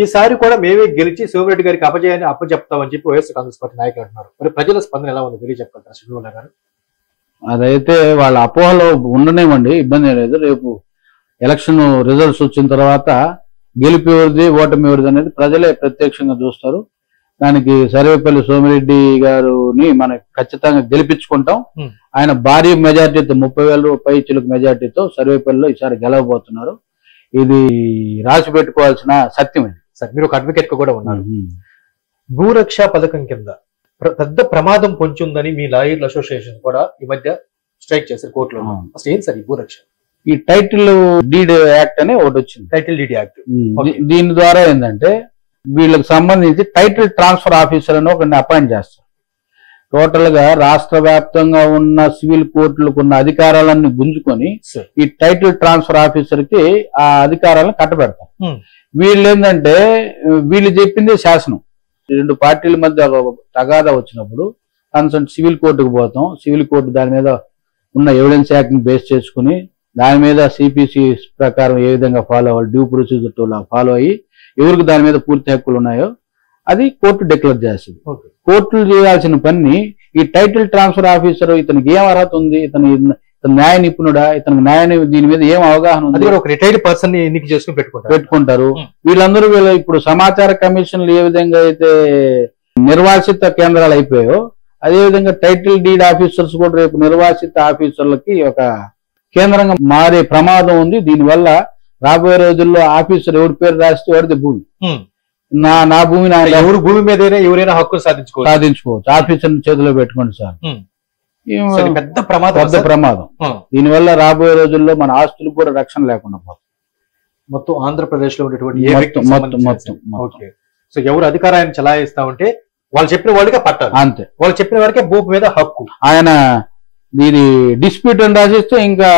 ఈసారి కూడా మేమే గెలిచి సోమిరెడ్డి గారికి అపజయాన్ని అప్పచెప్తామని చెప్పి వైఎస్ఆర్ కాంగ్రెస్ పార్టీ నాయకులు అంటున్నారు. మరి ప్రజల స్పందన ఎలా ఉంది తెలియజెప్పగలరా శ్రీనివాల గారు? అదైతే వాళ్ళ అపోహలో ఉండనివ్వండి, ఇబ్బంది లేదు. రేపు ఎలక్షన్ రిజల్ట్స్ వచ్చిన తర్వాత గెలుపు ఎవరిది ఓటమి ఎవరిది అనేది ప్రజలే ప్రత్యక్షంగా చూస్తారు. దానికి సర్వేపల్లి సోమిరెడ్డి గారిని మనం ఖచ్చితంగా గెలిపించుకుంటాం. ఆయన భారీ మెజార్టీతో 30,000 పైచిలకు మెజార్టీతో సర్వేపల్లిలో ఈసారి గెలవబోతున్నారు. ఇది రాసి పెట్టుకోవాల్సిన సత్యం ఇది. సార్, మీరు ఒక అడ్వకేట్ కూడా ఉన్నారు. భూరక్ష పథకం కింద పెద్ద ప్రమాదం పొంచి ఉందని మీ లాయర్ల అసోసియేషన్ కూడా ఈ మధ్య స్ట్రైక్ చేశారు కోర్టులో. అసలు ఏం సార్ ఈ భూరక్ష? ఈ టైటిల్ డీడ్ యాక్ట్ అని ఒకటి వచ్చింది, టైటిల్ డీడ్ యాక్ట్. దీని ద్వారా ఏంటంటే వీళ్ళకి సంబంధించి టైటిల్ ట్రాన్స్ఫర్ ఆఫీసర్ అని ఒకరిని అపాయింట్ చేస్తారు. టోటల్ గా రాష్ట్ర వ్యాప్తంగా ఉన్న సివిల్ కోర్టులకు ఉన్న అధికారాలన్నీ గుంజుకొని ఈ టైటిల్ ట్రాన్స్ఫర్ ఆఫీసర్ కి ఆ అధికారాలను కట్టబెడతారు. వీళ్ళు ఏంటంటే వీళ్ళు చెప్పింది శాసనం. రెండు పార్టీల మధ్య తగాదా వచ్చినప్పుడు కన్సర్న్ సివిల్ కోర్టుకు పోతాం. సివిల్ కోర్టు దాని మీద ఉన్న ఎవిడెన్స్ యాక్ట్ ని బేస్ చేసుకుని దాని మీద సిపిసి ప్రకారం ఏ విధంగా ఫాలో అవ్వాలి, డ్యూ ప్రొసీజర్ తో ఫాలో అయ్యి ఎవరికి దాని మీద పూర్తి హక్కులు ఉన్నాయో అది కోర్టు డిక్లేర్ చేస్తుంది. కోర్టులు చేయాల్సిన పని ఈ టైటిల్ ట్రాన్స్ఫర్ ఆఫీసర్ ఇతనికి ఏం అర్హత ఉంది, ఇతను న్యాయ నిపుణుడా, ఇతనికి దీని మీద ఏం అవగాహన ఉంది, ఒక రిటైర్డ్ పర్సన్ ఎన్నిక చేసుకుని పెట్టుకుంటారు. వీళ్ళందరూ ఇప్పుడు సమాచార కమిషన్లు ఏ విధంగా అయితే నిర్వాసిత కేంద్రాలు అయిపోయాయో అదే విధంగా టైటిల్ డీడ్ ఆఫీసర్స్ కూడా రేపు నిర్వాసిత ఆఫీసర్లకి ఒక కేంద్రంగా మారే ప్రమాదం ఉంది. దీనివల్ల రాబోయే రోజుల్లో ఆఫీసర్ ఎవరి పేరు రాస్తే వాడిది భూమి, నా భూమి ఎవరు భూమి మీద ఎవరైనా హక్కులు సాధించుకోవచ్చు. ఆఫీసర్ చేతిలో పెట్టుకోండి సార్, పెద్ద ప్రమాదం. దీనివల్ల రాబోయే రోజుల్లో మన ఆస్తులకు కూడా రక్షణ లేకుండా పోతుంది. మొత్తం ఆంధ్రప్రదేశ్ లో ఉన్నటువంటి సో ఎవరు అధికారాన్ని చలాయిస్తా ఉంటే వాళ్ళు చెప్పిన వాళ్ళకే పట్టాలి, అంతే. వాళ్ళు చెప్పిన వాడికే భూమి మీద హక్కు. ఆయన దీని డిస్ప్యూట్ అని రాసిస్తే ఇంకా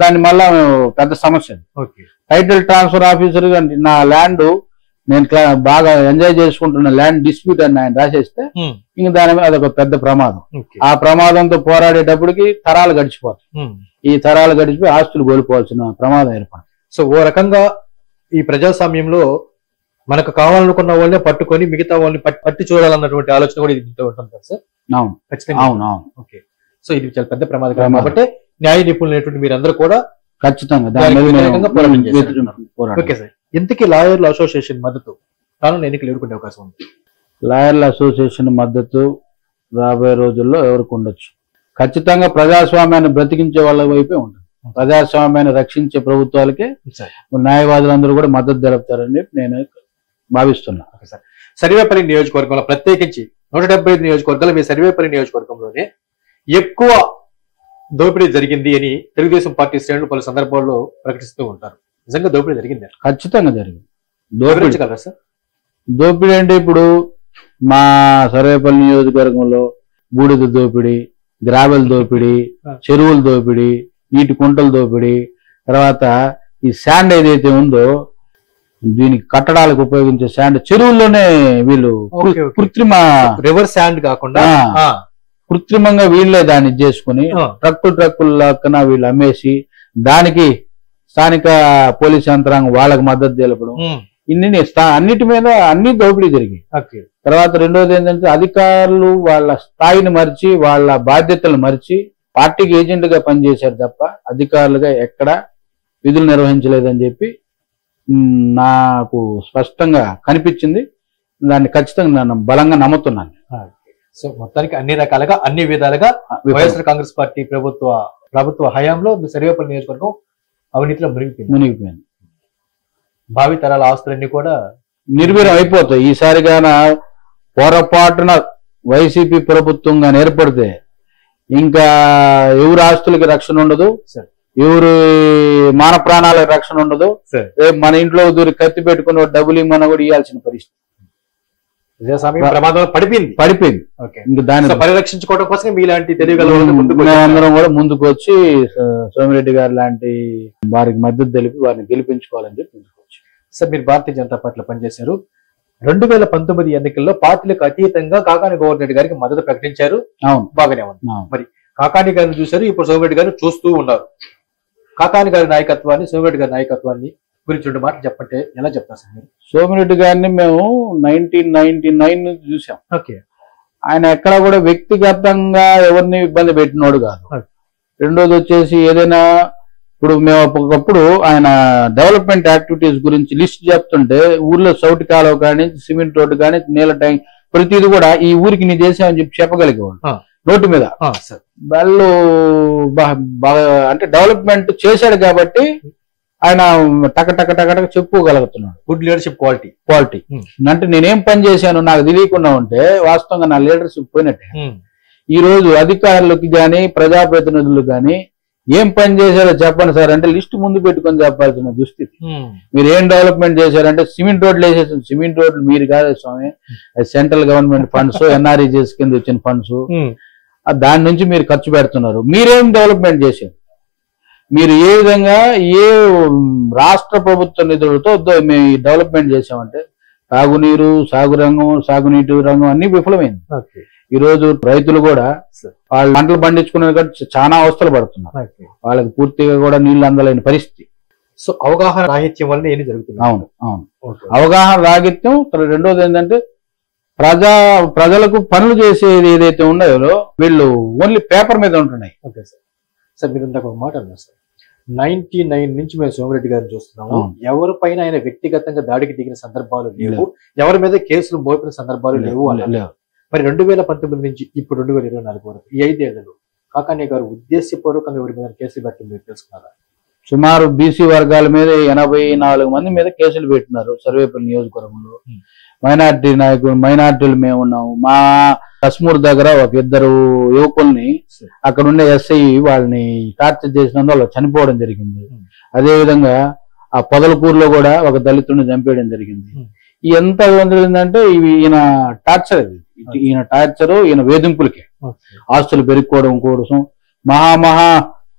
దాని మళ్ళా పెద్ద సమస్య. టైటిల్ ట్రాన్స్ఫర్ ఆఫీసర్ నా ల్యాండ్ నేను బాగా ఎంజాయ్ చేసుకుంటున్న ల్యాండ్ డిస్ప్యూట్ అని ఆయన రాసేస్తే ఇంక దాని మీద అదొక పెద్ద ప్రమాదం. ఆ ప్రమాదంతో పోరాడేటప్పటికి తరాలు గడిచిపోతాయి. ఈ తరాలు గడిచిపోయి ఆస్తులు కోల్పోవాల్సిన ప్రమాదం ఏర్పడుతుంది. సో ఓ రకంగా ఈ ప్రజాస్వామ్యంలో మనకు కావాలనుకున్న వాళ్ళనే పట్టుకొని మిగతా వాళ్ళని పట్టి చూడాలన్నటువంటి ఆలోచన కూడా ఇది ఉంటుంది సార్. అవును, ఖచ్చితంగా. అవును. ఓకే. సో ఇది చాలా పెద్ద ప్రమాదం కాబట్టి న్యాయ నిపుణులైనటువంటి మీరందరూ కూడా ఖచ్చితంగా ఓకే సార్. ఇంతకీ లాయర్ల అసోసియేషన్ మద్దతు కానూను ఎన్నికలు ఎదుర్కొనే అవకాశం ఉంది? లాయర్ల అసోసియేషన్ మద్దతు రాబోయే రోజుల్లో ఎవరికి ఉండొచ్చు. ఖచ్చితంగా ప్రజాస్వామ్యాన్ని బ్రతికించే వాళ్ళ వైపే ఉంటుంది. ప్రజాస్వామ్యాన్ని రక్షించే ప్రభుత్వాలకే న్యాయవాదులందరూ కూడా మద్దతు తెలుపుతారని నేను భావిస్తున్నా. సర్వేపల్లి నియోజకవర్గంలో ప్రత్యేకించి 175 నియోజకవర్గాలు మీ సర్వేపల్లి నియోజకవర్గంలోనే ఎక్కువ దోపిడీ జరిగింది అని తెలుగుదేశం పార్టీ శ్రేణులు పలు సందర్భాల్లో ప్రకటిస్తూ ఉంటారు. నిజంగా దోపిడీ జరిగింది? ఖచ్చితంగా జరిగింది. వివరించగలరా సార్? దోపిడీ అంటే ఇప్పుడు మా సర్వేపల్లి నియోజకవర్గంలో బూడిద దోపిడీ, గ్రావెల్ దోపిడీ, చెరువుల దోపిడీ, నీటి కుంటల దోపిడీ, తర్వాత ఈ శాండ్ ఏదైతే ఉందో దీనికి కట్టడాలకు ఉపయోగించే శాండ్ చెరువుల్లోనే వీళ్ళు కృత్రిమ రివర్ శాండ్ కాకుండా కృత్రిమంగా వీళ్ళే దాన్ని చేసుకుని ట్రక్కుల వీళ్ళు అమ్మేసి దానికి స్థానిక పోలీస్ యంత్రాంగం వాళ్ళకి మద్దతు తెలపడం, అన్నిటి మీద అన్ని దోపిడీ జరిగాయి. తర్వాత రెండోది ఏంటంటే అధికారులు వాళ్ళ స్థాయిని మరిచి వాళ్ళ బాధ్యతలు మరిచి పార్టీకి ఏజెంట్ గా పనిచేశారు తప్ప అధికారులుగా ఎక్కడ విధులు నిర్వహించలేదని చెప్పి నాకు స్పష్టంగా కనిపించింది. దాన్ని ఖచ్చితంగా నేను బలంగా నమ్ముతున్నాను. సో మొత్తానికి అన్ని రకాలుగా అన్ని విధాలుగా వైఎస్ఆర్ కాంగ్రెస్ పార్టీ ప్రభుత్వ హయాంలో సర్వేపల్లి నియోజకవర్గం అవినీతిలో మునిగిపోయింది. భావి తరాల ఆస్తులన్నీ కూడా నిర్వీర్యం అయిపోతాయి. ఈసారిగాన పొరపాటున వైసీపీ ప్రభుత్వంగా ఏర్పడితే ఇంకా ఎవరి ఆస్తులకి రక్షణ ఉండదు, ఎవరు మాన ప్రాణాలకు రక్షణ ఉండదు. మన ఇంట్లో దూరి కత్తి పెట్టుకుని డబ్బులు ఇమ్మన్నా కూడా ఇవ్వాల్సిన పరిస్థితి ప్రమాదంలో పడిపోయింది. ఇంకా దాన్ని పరిరక్షించుకోవడం కోసం మీలాంటి తెలియగల అందరం కూడా ముందుకు వచ్చి సోమిరెడ్డి గారు లాంటి వారికి మద్దతు తెలిపి వారిని గెలిపించుకోవాలని చెప్పి ముందుకు వచ్చి. సార్, మీరు భారతీయ జనతా పార్టీలో పనిచేశారు. 2019 ఎన్నికల్లో పార్టీలకు అతీతంగా కాకాని గోవర్ధన్ రెడ్డి గారికి మద్దతు ప్రకటించారు. అవును, బాగానే ఉంది. మరి కాకాని గారిని చూశారు, ఇప్పుడు సోమిరెడ్డి గారిని చూస్తూ ఉన్నారు. కాకాని గారి నాయకత్వాన్ని, సోమిరెడ్డి గారి నాయకత్వాన్ని గురించి 2 మాటలు చెప్పంటే ఎలా చెప్తారు సార్ మీరు? సోమిరెడ్డి గారిని మేము 1999 నుంచి చూసాం. ఓకే. ఆయన ఎక్కడ కూడా వ్యక్తిగతంగా ఎవరిని ఇబ్బంది పెట్టినోడు కాదు. Okay. రెండోది వచ్చేసి ఏదైనా ఇప్పుడు మేము ఒకప్పుడు ఆయన డెవలప్మెంట్ యాక్టివిటీస్ గురించి లిస్ట్ చెప్తుంటే ఊర్లో సౌటి కాలువ కానీ సిమెంట్ రోడ్డు కానీ నీళ్ళ ట్యాంక్ ప్రతిది కూడా ఈ ఊరికి నీ చేసామని చెప్పి చెప్పగలిగేవాడు నోటి మీద. వాళ్ళు బాగా అంటే డెవలప్మెంట్ చేశాడు కాబట్టి ఆయన టక టక టక టక చెప్పుకోగలుగుతున్నాడు. Good leadership quality. అంటే నేనేం పని చేశాను నాకు తెలియకుండా ఉంటే వాస్తవంగా నా లీడర్షిప్ పోయినట్టే. ఈ రోజు అధికారులకు కానీ ప్రజాప్రతినిధులు కానీ ఏం పని చేశారో చెప్పండి సార్ అంటే లిస్ట్ ముందు పెట్టుకొని చెప్పాల్సిన దుస్థితి. మీరు ఏం డెవలప్మెంట్ చేశారంటే సిమెంట్ రోడ్లు వేసేసారు. సిమెంట్ రోడ్లు మీరు కాదు స్వామి, సెంట్రల్ గవర్నమెంట్ ఫండ్స్ ఎన్ఆర్ఈజెస్ కింద వచ్చిన ఫండ్స్, దాని నుంచి మీరు ఖర్చు పెడుతున్నారు. మీరేం డెవలప్మెంట్ చేశారు? మీరు ఏ విధంగా ఏ రాష్ట్ర ప్రభుత్వ నిధులతో మేము డెవలప్మెంట్ చేసామంటే తాగునీరు, సాగు రంగం, సాగునీటి రంగం అన్ని విఫలమైంది. ఈ రోజు రైతులు కూడా వాళ్ళు పంటలు పండించుకునే చాలా అవస్థలు పడుతున్నారు. వాళ్ళకి పూర్తిగా కూడా నీళ్లు అందలేని పరిస్థితి. సో అవగాహన రాహిత్యం వల్ల ఏం జరుగుతుంది? అవును అవును, అవగాహన రాహిత్యం. రెండోది ఏంటంటే ప్రజలకు పనులు చేసేది ఏదైతే ఉన్నాయో వీళ్ళు ఓన్లీ పేపర్ మీద ఉంటున్నాయి. Okay sir. సార్ మీరు ఇందాక ఒక మాట అన్నారు సార్, 99 నుంచి మేము సోమిరెడ్డి గారిని చూస్తున్నాము. ఎవరిపైన ఆయన వ్యక్తిగతంగా దాడికి దిగిన సందర్భాలు లేవు, ఎవరి మీద కేసులు మోపిన సందర్భాలు లేవు అన్నారు. మరి 2019 నుంచి ఇప్పుడు 2024 వరకు ఈ 5 ఏళ్లలో కాకాని గారు ఉద్దేశపూర్వకంగా ఎవరి మీద కేసులు పెట్టి మీరు తెలుసుకున్నారా? సుమారు బీసీ వర్గాల మీద 84 మంది మీద కేసులు పెట్టినారు సర్వేపల్లి నియోజకవర్గంలో. మైనార్టీలు మేము ఉన్నాము. మా కశ్మూర్ దగ్గర ఒక 2 యువకుల్ని అక్కడ ఉండే ఎస్ఐ వాళ్ళని టార్చర్ చేసినందువల్ల చనిపోవడం జరిగింది. అదే విధంగా ఆ పొదలకూరులో కూడా ఒక దళితుడిని చంపేయడం జరిగింది. ఎంత జరిగిందంటే ఈయన టార్చర్, ఈయన టార్చరు, ఈయన వేధింపులకే, ఆస్తులు పెరుక్కోవడం కోసం మహా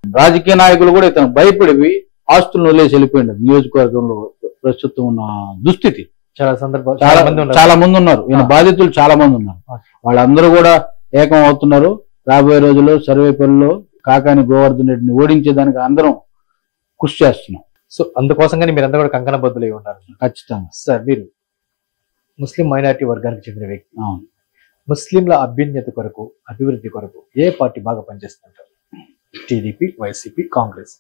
రాజకీయ నాయకులు కూడా ఇతను భయపడి ఆస్తులను వదిలేసి వెళ్ళిపోయినారు. నియోజకవర్గంలో ప్రస్తుతం ఉన్న దుస్థితి చాలా మంది ఉన్నారు. ఈయన బాధితులు చాలా మంది ఉన్నారు. వాళ్ళందరూ కూడా ఏకం అవుతున్నారు. రాబోయే రోజుల్లో సర్వేపల్లిలో కాకాని గోవర్ధన్ రెడ్డిని ఓడించేదానికి అందరం కృషి చేస్తున్నాం. సో అందుకోసంగానే మీరందరూ కూడా కంకణబద్దులై ఉన్నారు. ఖచ్చితంగా సార్, మీరు ముస్లిం మైనారిటీ వర్గానికి చెందిన వ్యక్తి. ముస్లింల అభ్యున్నతి కొరకు, అభివృద్ధి కొరకు ఏ పార్టీ బాగా పనిచేస్తుంటారు? TDP, YCP, Congress?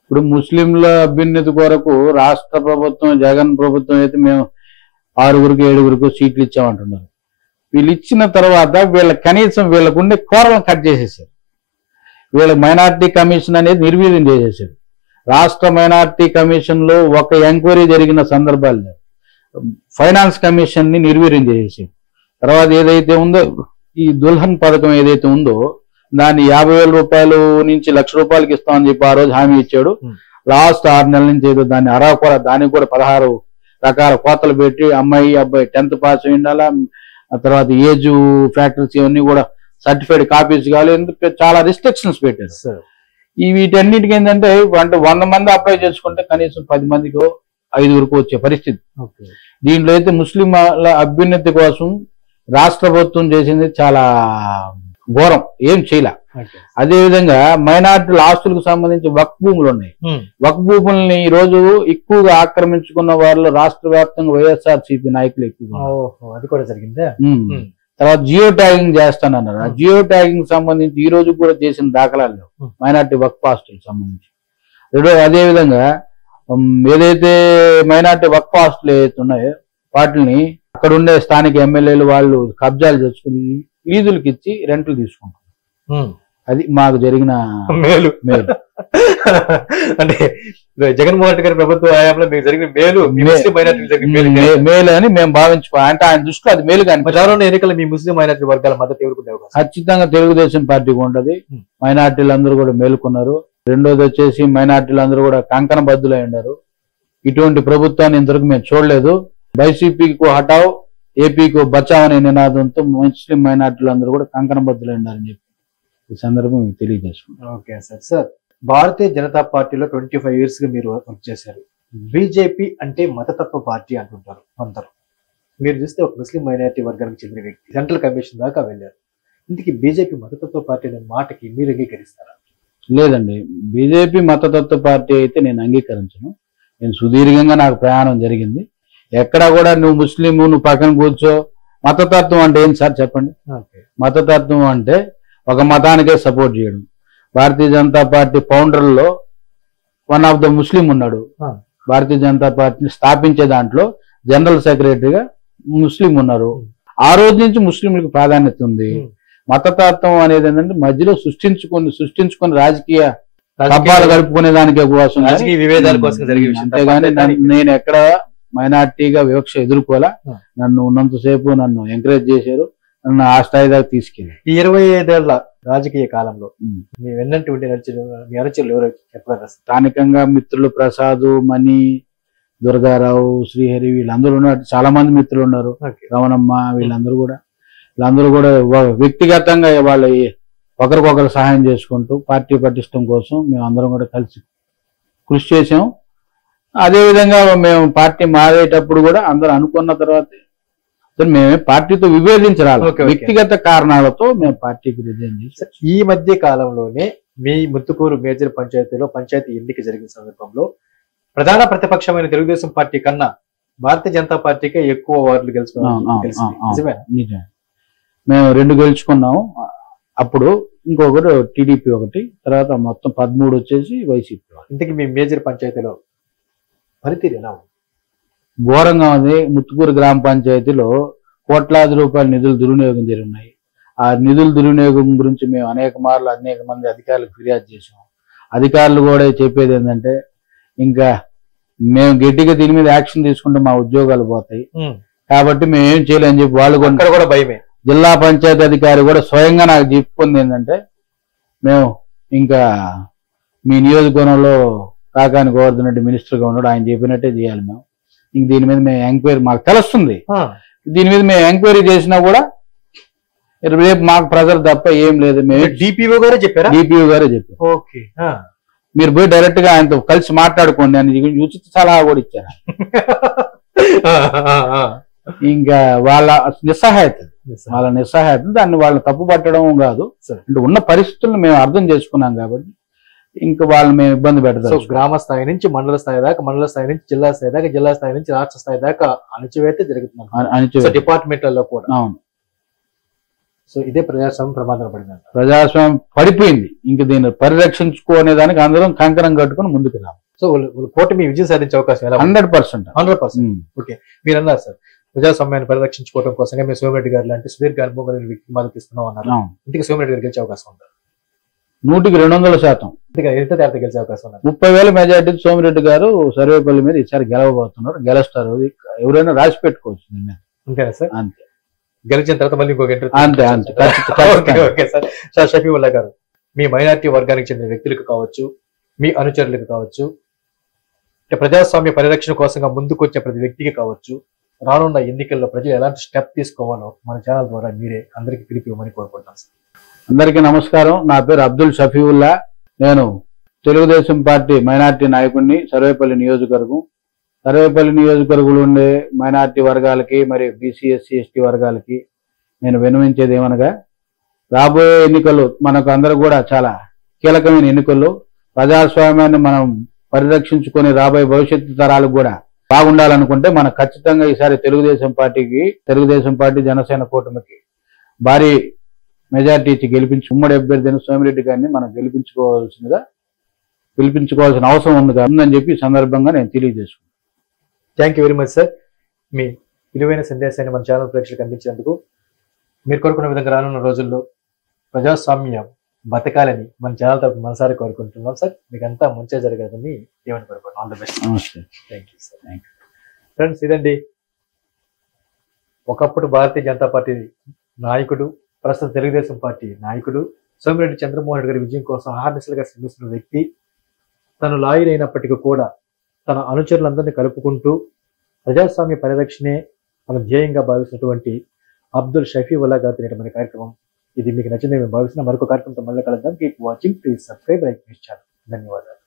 ఇప్పుడు ముస్లింల అభ్యున్నతి కొరకు రాష్ట్ర ప్రభుత్వం, జగన్ ప్రభుత్వం అయితే మేము 6గురికి 7గురికి సీట్లు ఇచ్చామంటున్నారు. వీళ్ళు ఇచ్చిన తర్వాత కనీసం వీళ్ళకుండే కోరలను కట్ చేసేసారు. వీళ్ళ మైనార్టీ కమిషన్ అనేది నిర్వీర్యం చేసేసారు. రాష్ట్ర మైనార్టీ కమిషన్ లో ఒక ఎంక్వైరీ జరిగిన సందర్భాలు లేవు. ఫైనాన్స్ కమిషన్ ని నిర్వీర్యం చేసేసారు. తర్వాత ఏదైతే ఉందో ఈ దుల్హన్ పథకం ఏదైతే ఉందో దాన్ని 50,000 రూపాయలు నుంచి ₹1,00,000 ఇస్తామని చెప్పి ఆ రోజు హామీ ఇచ్చాడు. లాస్ట్ 6 నెలల నుంచి ఏదో దాన్ని అరాకొర, దానికి కూడా 16 రకాల కోతలు పెట్టి అమ్మాయి అబ్బాయి 10th పాస్ అయి ఉండాలా, ఆ తర్వాత ఏజ్ ఫ్యాక్టర్స్ ఇవన్నీ కూడా సర్టిఫైడ్ కాపీస్ కావాలి, ఎందుకు చాలా రిస్ట్రిక్షన్స్ పెట్టారు. వీటన్నిటికీ ఏంటంటే 100 మంది అప్లై చేసుకుంటే కనీసం 10 మందికో 5గురికో వచ్చే పరిస్థితి. దీంట్లో అయితే ముస్లింల అభ్యున్నతి కోసం రాష్ట్ర ప్రభుత్వం చేసింది చాలా ఘోరం, ఏం చేయలే. అదేవిధంగా మైనార్టీల ఆస్తులకు సంబంధించి వక్ఫ్ భూములు ఉన్నాయి. వక్ఫ్ భూముల్ని ఈ రోజు ఎక్కువగా ఆక్రమించుకున్న వాళ్ళు రాష్ట్ర వ్యాప్తంగా వైఎస్ఆర్సీపీ నాయకులు ఎక్కువగా. అది కూడా జరిగిందా? తర్వాత జియో ట్యాగింగ్ చేస్తానన్నారు. ఆ జియో ట్యాగింగ్ సంబంధించి ఈ రోజు కూడా చేసిన దాఖలాలు లేవు మైనార్టీ వక్ఫ్ ఆస్తులకు సంబంధించి. అదేవిధంగా ఏదైతే మైనార్టీ వక్ఫ్ ఆస్తులు ఏదైతే ఉన్నాయో వాటిని అక్కడ ఉండే స్థానిక ఎమ్మెల్యేలు వాళ్ళు కబ్జాలు చేసుకుని లీజులకి ఇచ్చి రెంట్లు తీసుకుంటారు. అది మాకు జరిగిన మేలు. అంటే జగన్మోహన్ రెడ్డి గారి ప్రభుత్వ హయాంలో మీకు జరిగిన మేలు అని మేము భావించుకో, అంటే ఆయన దృష్టిలో అది మేలు. కానీ రానున్న ఎన్నికలు మీ ముస్లిం మైనార్టీ వర్గాల మద్దతు ఎవరుకుంటే ఖచ్చితంగా తెలుగుదేశం పార్టీకి ఉంటది. మైనార్టీలందరూ కూడా మేలుకున్నారు. రెండోది వచ్చేసి మైనార్టీలందరూ కూడా కంకణ బద్దులై ఉన్నారు. ఇటువంటి ప్రభుత్వాన్ని ఇంతవరకు మేము చూడలేదు. వైసీపీకి హటావ్, ఏపీకి బచావ్ అనే నినాదంతో ముస్లిం మైనార్టీలందరూ కూడా కంకణబద్దులై ఉన్నారని చెప్పి ఈ సందర్భం మీకు తెలియజేసుకుంటాం. Okay sir. Sir, Bharatiya Janata పార్టీలో 25 years గా మీరు వర్క్ చేశారు. బీజేపీ అంటే మతతత్వ పార్టీ అంటుంటారు కొందరు. మీరు చూస్తే ఒక ముస్లిం మైనారిటీ వర్గానికి చెందిన వ్యక్తి సెంట్రల్ కమిషన్ దాకా వెళ్ళారు. ఇందుకు బీజేపీ మతతత్వ పార్టీ అనే మాటకి మీరు అంగీకరిస్తారా? లేదండి, బీజేపీ మతతత్వ పార్టీ అయితే నేను అంగీకరించను. నేను సుదీర్ఘంగా నాకు ప్రయాణం జరిగింది. ఎక్కడా కూడా నువ్వు ముస్లిం నువ్వు పక్కన కూర్చో. మతతత్వం అంటే ఏంటి సార్ చెప్పండి? మతతత్వం అంటే ఒక మతానికే సపోర్ట్ చేయడం. భారతీయ జనతా పార్టీ ఫౌండర్లో వన్ ఆఫ్ ద ముస్లిం ఉన్నాడు. భారతీయ జనతా పార్టీని స్థాపించే దాంట్లో జనరల్ సెక్రటరీగా ముస్లిం ఉన్నారు. ఆ రోజు నుంచి ముస్లింలకు ప్రాధాన్యత ఉంది. మతతత్వం అనేది ఏంటంటే మధ్యలో సృష్టించుకొని రాజకీయ పబ్బాలు కలుపుకునే దానికే కోసం, రాజకీయ విభేదాల కోసం జరిగే విషయం. అంతేగాని నేను ఎక్కడ మైనార్టీగా వివక్ష ఎదుర్కోలే. నన్ను ఉన్నంతసేపు నన్ను ఎంకరేజ్ చేశారు, నన్ను ఆ స్థాయి దాకా తీసుకెళ్ళి. ఈ 25 ఏళ్ల రాజకీయ కాలంలో మీ వెన్నంటి మీ అనుచరులు ఎవరు చెప్పగలరు? స్థానికంగా మిత్రులు ప్రసాద్, మణి, దుర్గారావు, శ్రీహరి వీళ్ళందరూ ఉన్నారు. చాలా మంది మిత్రులు ఉన్నారు. రమణమ్మ వీళ్ళందరూ కూడా వ్యక్తిగతంగా వాళ్ళు ఒకరికొకరు సహాయం చేసుకుంటూ పార్టీ పటిష్టం కోసం మేము అందరం కూడా కలిసి కృషి చేసాం. అదేవిధంగా మేము పార్టీ మారేటప్పుడు కూడా అందరూ అనుకున్న తర్వాత మేమే పార్టీతో విభేదించాలి. వ్యక్తిగత కారణాలతో మేము పార్టీకి రిజైన్ చేసాం. ఈ మధ్య కాలంలోనే మీ ముత్తుకూరు మేజర్ పంచాయతీలో పంచాయతీ ఎన్నిక జరిగిన సందర్భంలో ప్రధాన ప్రతిపక్షమైన తెలుగుదేశం పార్టీ కన్నా భారతీయ జనతా పార్టీకే ఎక్కువ వార్డులు నిజమే. మేము 2 గెలుచుకున్నాము. అప్పుడు ఇంకొకటి టీడీపీ ఒకటి, తర్వాత మొత్తం 13 వచ్చేసి వైసీపీ. ఇంతకీ మీ మేజర్ పంచాయతీలో పనితీరు ఎలా ఉంది? ఘోరంగా ఉంది. ముత్తుకూరు గ్రామ పంచాయతీలో కోట్లాది రూపాయల నిధులు దుర్వినియోగం జరిగినాయి. ఆ నిధుల దుర్వినియోగం గురించి మేము అనేక మంది అధికారులకు ఫిర్యాదు చేసాం. అధికారులు కూడా చెప్పేది ఏంటంటే ఇంకా మేము గట్టిగా దీని మీద యాక్షన్ తీసుకుంటే మా ఉద్యోగాలు పోతాయి, కాబట్టి మేము ఏం చేయలేని చెప్పి వాళ్ళు కూడా భయమే. జిల్లా పంచాయతీ అధికారి కూడా స్వయంగా నాకు చెప్పుకుంది ఏంటంటే మేము ఇంకా మీ నియోజకవర్గంలో కాకాని గోవర్ధన్ రెడ్డి మినిస్టర్గా ఉన్నాడు, ఆయన చెప్పినట్టే చేయాలి. మేము ఇంక దీని మీద మేము ఎంక్వైరీ మాకు తెలుస్తుంది. దీని మీద మేము ఎంక్వైరీ చేసినా కూడా రేపు మాకు ప్రెజర్ తప్ప ఏం లేదు. మేము డిపిఓ గారే చెప్పారు. ఓకే, మీరు పోయి డైరెక్ట్ గా ఆయనతో కలిసి మాట్లాడుకోండి అని ఉచిత సలహా కూడా ఇచ్చారు. ఇంకా వాళ్ళ నిస్సహాయత దాన్ని వాళ్ళని తప్పు పట్టడం కాదు, అంటే ఉన్న పరిస్థితులను మేము అర్థం చేసుకున్నాం కాబట్టి ఇంకా వాళ్ళని మేము ఇబ్బంది పెడతాం. గ్రామ స్థాయి నుంచి మండల స్థాయి దాకా, మండల స్థాయి నుంచి జిల్లా స్థాయి దాకా, జిల్లా స్థాయి నుంచి రాష్ట్ర స్థాయి దాకా అణచివేత జరుగుతుంది డిపార్ట్మెంట్లలో కూడా. అవును. సో ఇదే ప్రజాస్వామ్యం ప్రమాదం పడింది. ప్రజాస్వామ్యం పడిపోయింది. ఇంక దీన్ని పరిరక్షించుకునే దానికి అందరం కంకణం కట్టుకుని ముందుకు రాము. సో కూటమి విజయం సాధించే అవకాశం 100%. ఓకే, మీరు అన్నారు సార్ ప్రజాస్వామ్యాన్ని పరిరక్షించుకోవడం కోసమే మేము సోమిరెడ్డి గారు లాంటి సుదీర్ఘ అనుభవం కలిగిన వ్యక్తి మద్దతు ఇస్తున్నాం అన్నారు. ఇంటికి సోమిరెడ్డి గారు గెలిచే అవకాశం ఉంది? 100% ఎంత తేడా గెలిచే అవకాశం ఉంది? 30,000 మెజార్టీ సోమిరెడ్డి గారు సర్వేపల్లి మీద ఈసారి గెలవబోతున్నారు. గెలుస్తారు. ఎవరైనా రాసి పెట్టుకోవచ్చు. అంతేనా సార్? అంతే. గెలిచిన తర్వాత మళ్ళీ ఇంకొక అంతే. సార్ షఫీవుల్లా గారు, మీ మైనారిటీ వర్గానికి చెందిన వ్యక్తులకు కావచ్చు, మీ అనుచరులకు కావచ్చు, ప్రజాస్వామ్య పరిరక్షణ కోసంగా ముందుకొచ్చే ప్రతి వ్యక్తికి కావచ్చు, రానున్న ఎన్నికల్లో ప్రజలు ఎలాంటి స్టెప్ తీసుకోవాలో మన ఛానల్ ద్వారా మీరే అందరికీ పిలిపివ్వమని కోరుకుంటున్నాను సార్. అందరికీ నమస్కారం. నా పేరు అబ్దుల్ షఫీవుల్లా. నేను తెలుగుదేశం పార్టీ మైనార్టీ నాయకుడిని, సర్వేపల్లి నియోజకవర్గం. సర్వేపల్లి నియోజకవర్గంలో ఉండే మైనార్టీ వర్గాలకి మరియు బీసీ ఎస్సీ ఎస్టీ వర్గాలకి నేను విన్నవించేది ఏమనగా, రాబోయే ఎన్నికలు మనకు అందరూ కూడా చాలా కీలకమైన ఎన్నికలు. ప్రజాస్వామ్యాన్ని మనం పరిరక్షించుకొని రాబోయే భవిష్యత్తు తరాలకు కూడా బాగుండాలనుకుంటే మనం ఖచ్చితంగా ఈసారి తెలుగుదేశం పార్టీ జనసేన కూటమికి భారీ మెజార్టీ ఇచ్చి ఉమ్మడి అభ్యర్థి సోమిరెడ్డి గారిని మనం గెలిపించుకోవాల్సిన అవసరం ఉందని చెప్పి ఈ సందర్భంగా నేను తెలియజేసుకున్నాను. Thank you very much sir. మీ విలువైన సందేశాన్ని మన ఛానల్ ప్రేక్షకులకు అందించినందుకు. మీరు కోరుకున్న విధంగా రానున్న రోజుల్లో ప్రజాస్వామ్యం బతకాలని మన ఛానల్ తరఫున మనసారి కోరుకుంటున్నాం సార్. మీకు అంతా మంచిగా జరగాలని ఏమని కోరుకుంటున్నాం. All the best. నమస్తే. Thank you sir. ఫ్రెండ్స్, ఇదండి ఒకప్పుడు భారతీయ జనతా పార్టీ నాయకుడు, ప్రస్తుతం తెలుగుదేశం పార్టీ నాయకుడు సోమిరెడ్డి చంద్రమోహన్ రెడ్డి గారి విజయం కోసం ఆహర్నిశలుగా శ్రమిస్తున్న వ్యక్తి. తను లాయర్ అయినప్పటికీ కూడా తన అనుచరులందరినీ కలుపుకుంటూ ప్రజాస్వామ్య పరిరక్షణే మన ధ్యేయంగా భావిస్తున్నటువంటి అబ్దుల్ షఫీవుల్లా గారితో మన కార్యక్రమం. ఇది మీకు నచ్చిందని మేము భావిస్తున్నాం. మరొక కార్యక్రమంతో మళ్ళీ కలుద్దాం. Keep watching, please subscribe, like this channel. ధన్యవాదాలు.